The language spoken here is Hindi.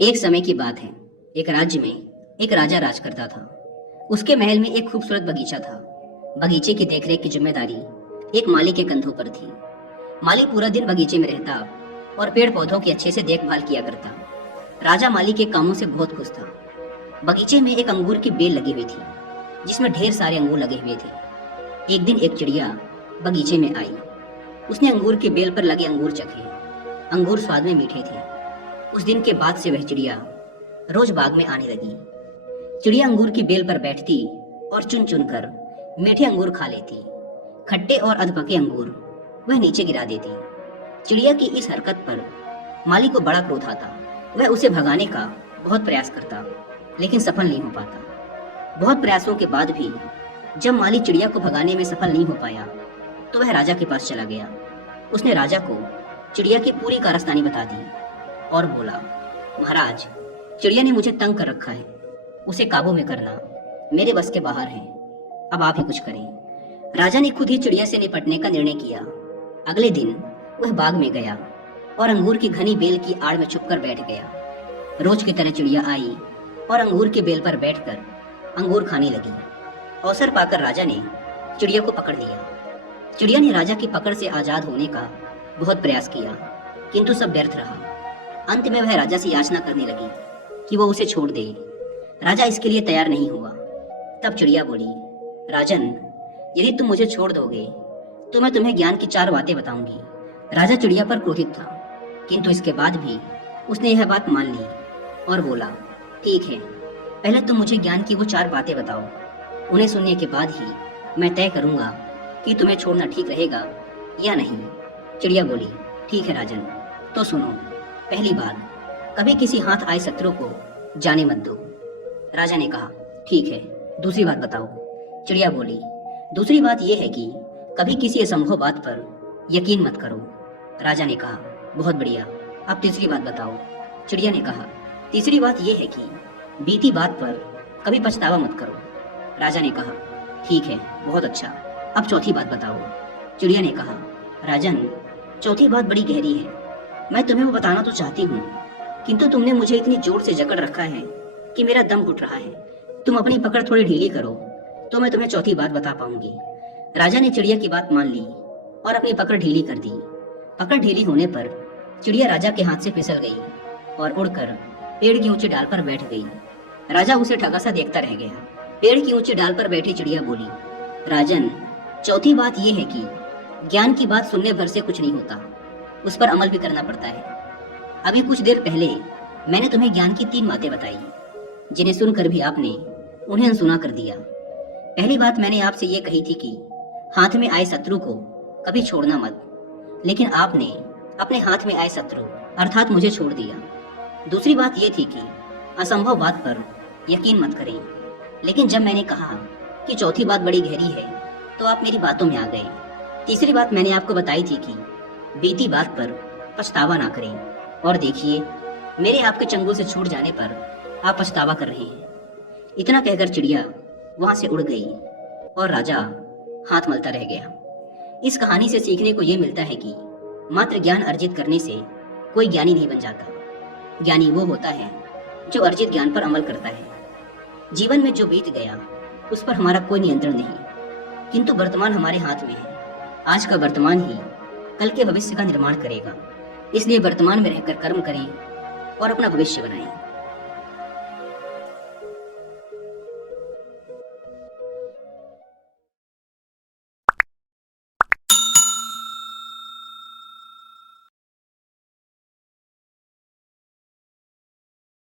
एक समय की बात है। एक राज्य में एक राजा राज करता था। उसके महल में एक खूबसूरत बगीचा था। बगीचे की देखरेख की जिम्मेदारी एक माली के कंधों पर थी। माली पूरा दिन बगीचे में रहता और पेड़ पौधों की अच्छे से देखभाल किया करता। राजा माली के कामों से बहुत खुश था। बगीचे में एक अंगूर की बेल लगी हुई थी, जिसमें ढेर सारे अंगूर लगे हुए थे। एक दिन एक चिड़िया बगीचे में आई। उसने अंगूर की बेल पर लगे अंगूर चखे। अंगूर स्वाद में मीठे थे। उस दिन के बाद से वह चिड़िया रोज बाग में आने लगी। चिड़िया अंगूर की बेल पर बैठती और चुन चुन कर मीठे अंगूर खा लेती। खट्टे और अधपके अंगूर वह नीचे गिरा देती। चिड़िया की इस हरकत पर माली को बड़ा क्रोध आता। वह उसे भगाने का बहुत प्रयास करता, लेकिन सफल नहीं हो पाता। बहुत प्रयासों के बाद भी जब माली चिड़िया को भगाने में सफल नहीं हो पाया, तो वह राजा के पास चला गया। उसने राजा को चिड़िया की पूरी कारस्तानी बता दी और बोला, महाराज, चिड़िया ने मुझे तंग कर रखा है। उसे काबू में करना मेरे बस के बाहर है। अब आप ही कुछ करें। राजा ने खुद ही चिड़िया से निपटने का निर्णय किया। अगले दिन वह बाग में गया और अंगूर की घनी बेल की आड़ में छुपकर बैठ गया। रोज की तरह चिड़िया आई और अंगूर की बेल पर बैठकर अंगूर खाने लगी। अवसर पाकर राजा ने चिड़िया को पकड़ लिया। चिड़िया ने राजा की पकड़ से आजाद होने का बहुत प्रयास किया, किंतु सब व्यर्थ रहा। अंत में वह राजा से याचना करने लगी कि वो उसे छोड़ दे। राजा इसके लिए तैयार नहीं हुआ। तब चिड़िया बोली, राजन, यदि तुम मुझे छोड़ दोगे तो मैं तुम्हें ज्ञान की 4 बातें बताऊंगी। राजा चिड़िया पर क्रोधित था, किंतु इसके बाद भी उसने यह बात मान ली और बोला, ठीक है, पहले तुम मुझे ज्ञान की वो 4 बातें बताओ। उन्हें सुनने के बाद ही मैं तय करूंगा कि तुम्हें छोड़ना ठीक रहेगा या नहीं। चिड़िया बोली, ठीक है राजन, तो सुनो। पहली बात, कभी किसी हाथ आए शत्रु को जाने मत दो। राजा ने कहा, ठीक है। दूसरी बात बताओ। चिड़िया बोली, दूसरी बात यह है कि कभी किसी असंभव बात पर यकीन मत करो। राजा ने कहा, बहुत बढ़िया। अब तीसरी बात बताओ। चिड़िया ने कहा, तीसरी बात यह है कि बीती बात पर कभी पछतावा मत करो। राजा ने कहा, ठीक है, बहुत अच्छा। अब चौथी बात बताओ। चिड़िया ने कहा, राजन, चौथी बात बड़ी गहरी है। मैं तुम्हें वो बताना तो चाहती हूँ, किंतु तुमने मुझे इतनी जोर से जकड़ रखा है कि मेरा दम घुट रहा है। तुम अपनी पकड़ थोड़ी ढीली करो तो मैं तुम्हें चौथी बात बता पाऊंगी। राजा ने चिड़िया की बात मान ली और अपनी पकड़ ढीली कर दी। पकड़ ढीली होने पर चिड़िया राजा के हाथ से फिसल गई और उड़कर पेड़ की ऊंची डाल पर बैठ गई। राजा उसे ठगा सा देखता रह गया। पेड़ की ऊंची डाल पर बैठी चिड़िया बोली, राजन, चौथी बात यह है कि ज्ञान की बात सुनने भर से कुछ नहीं होता, उस पर अमल भी करना पड़ता है। अभी कुछ देर पहले मैंने तुम्हें ज्ञान की 3 बातें बताई, जिन्हें सुनकर भी आपने उन्हें अनसुना कर दिया। पहली बात मैंने आपसे ये कही थी कि हाथ में आए शत्रु को कभी छोड़ना मत, लेकिन आपने अपने हाथ में आए शत्रु अर्थात मुझे छोड़ दिया। दूसरी बात ये थी कि असंभव बात पर यकीन मत करें, लेकिन जब मैंने कहा कि चौथी बात बड़ी गहरी है तो आप मेरी बातों में आ गए। तीसरी बात मैंने आपको बताई थी कि बीती बात पर पछतावा ना करें, और देखिए, मेरे आपके चंगुल से छूट जाने पर आप पछतावा कर रहे हैं। इतना कहकर चिड़िया वहां से उड़ गई और राजा हाथ मलता रह गया। इस कहानी से सीखने को यह मिलता है कि मात्र ज्ञान अर्जित करने से कोई ज्ञानी नहीं बन जाता। ज्ञानी वो होता है जो अर्जित ज्ञान पर अमल करता है। जीवन में जो बीत गया उस पर हमारा कोई नियंत्रण नहीं, किंतु वर्तमान हमारे हाथ में है। आज का वर्तमान ही कल के भविष्य का निर्माण करेगा। इसलिए वर्तमान में रहकर कर्म करें और अपना भविष्य बनाएं।